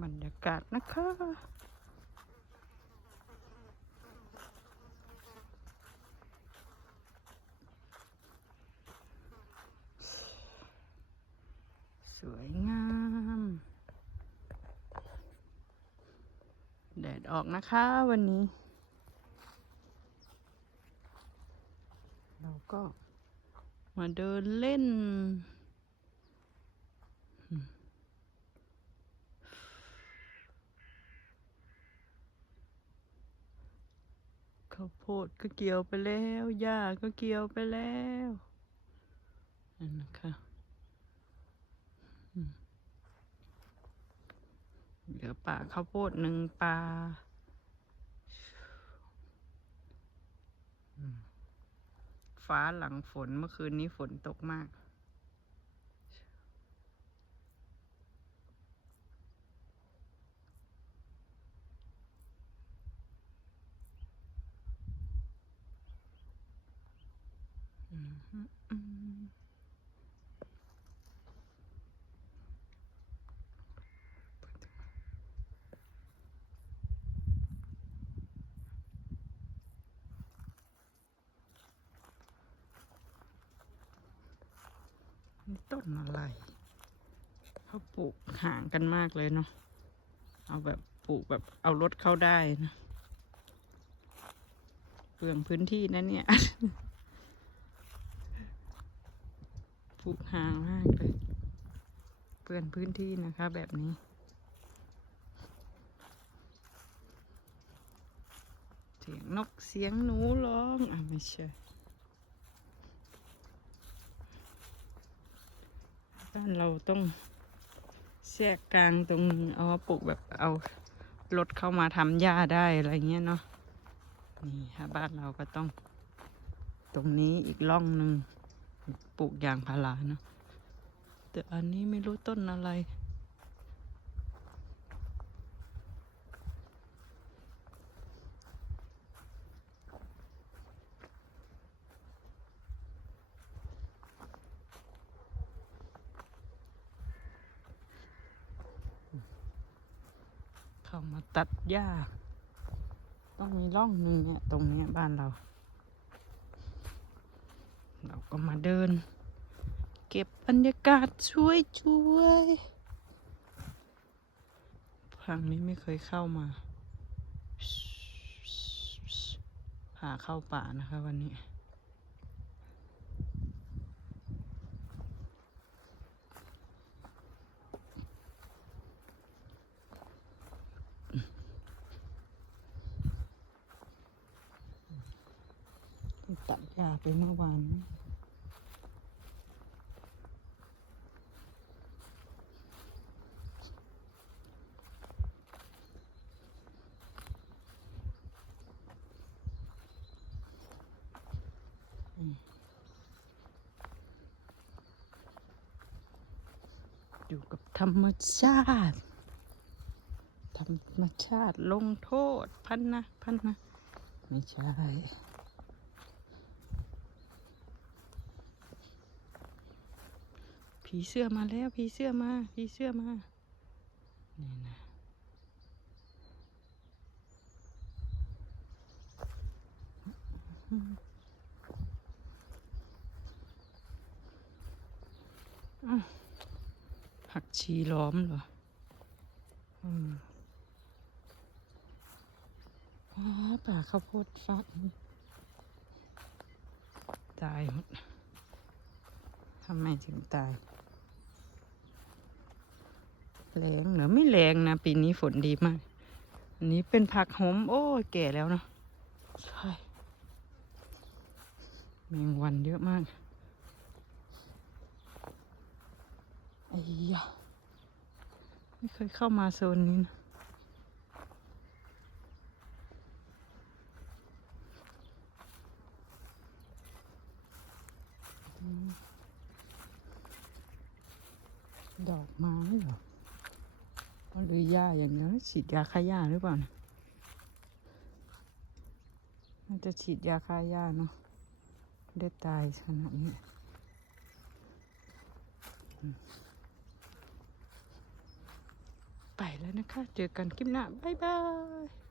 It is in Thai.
บรรยากาศนะคะสวยงาม แดดออกนะคะวันนี้ เราก็มาเดินเล่น ข้าวโพดก็เกี่ยวไปแล้วหญ้าก็เกี่ยวไปแล้วนั่นนะคะเหลือป่าข้าวโพดหนึ่งปลาฟ้าหลังฝนเมื่อคืนนี้ฝนตกมาก อืมฮึอืม นี่ต้นอะไรเขาปลูกห่างกันมากเลยเนาะ เอาแบบปลูกแบบเอารถเข้าได้นะ เปลืองพื้นที่นะเนี่ย ปลูกห่างมากเลยเปลือนพื้นที่นะคะแบบนี้เสียงนกเสียงหนูร้องอะไม่ใช่บ้านเราต้องแทรกกลางตรงเอาปลูกแบบเอารถเข้ามาทำหญ้าได้อะไรเงี้ยเนาะนี่ค่ะบ้านเราก็ต้อง ตรงนี้อีกร่องหนึ่ง ลูกยางพาราเนาะแต่อันนี้ไม่รู้ต้นอะไร เข้ามาตัดหญ้า ต้องมีร่องหนึ่งเนี่ย ตรงนี้บ้านเรา เราก็มาเดิน เก็บบรรยากาศช่วยช่วยๆฝั่งนี้ไม่เคยเข้ามาผ่าเข้าป่านะคะวันนี้ ตัดหญ้าไปเมื่อวานอยู่กับธรรมชาติ ธรรมชาติลงโทษพันนะ พันนะ ไม่ใช่ ผีเสื้อมาแล้วผีเสื้อมาผีเสื้อมานี่นะผักชีล้อมเหรออืมว้าป่าข้าวโพดฟักตายหมดทำไมถึงตาย แรงเหรอไม่แรงนะปีนี้ฝนดีมาก อันนี้เป็นผักหอมโอ้แก่แล้วเนาะใช่แมงวันเยอะมากไอ้ยะไม่เคยเข้ามาโซนนี้นะดอกไม้เหรอ หรือหญ้าอย่างเดียวฉีดยาฆ่าหญ้าหรือเปล่านะน่าจะฉีดยาฆ่าหญ้าเนาะได้ตายขนาดนี้ไปไปแล้วนะคะ เจอกันคลิปหน้า บ๊ายบาย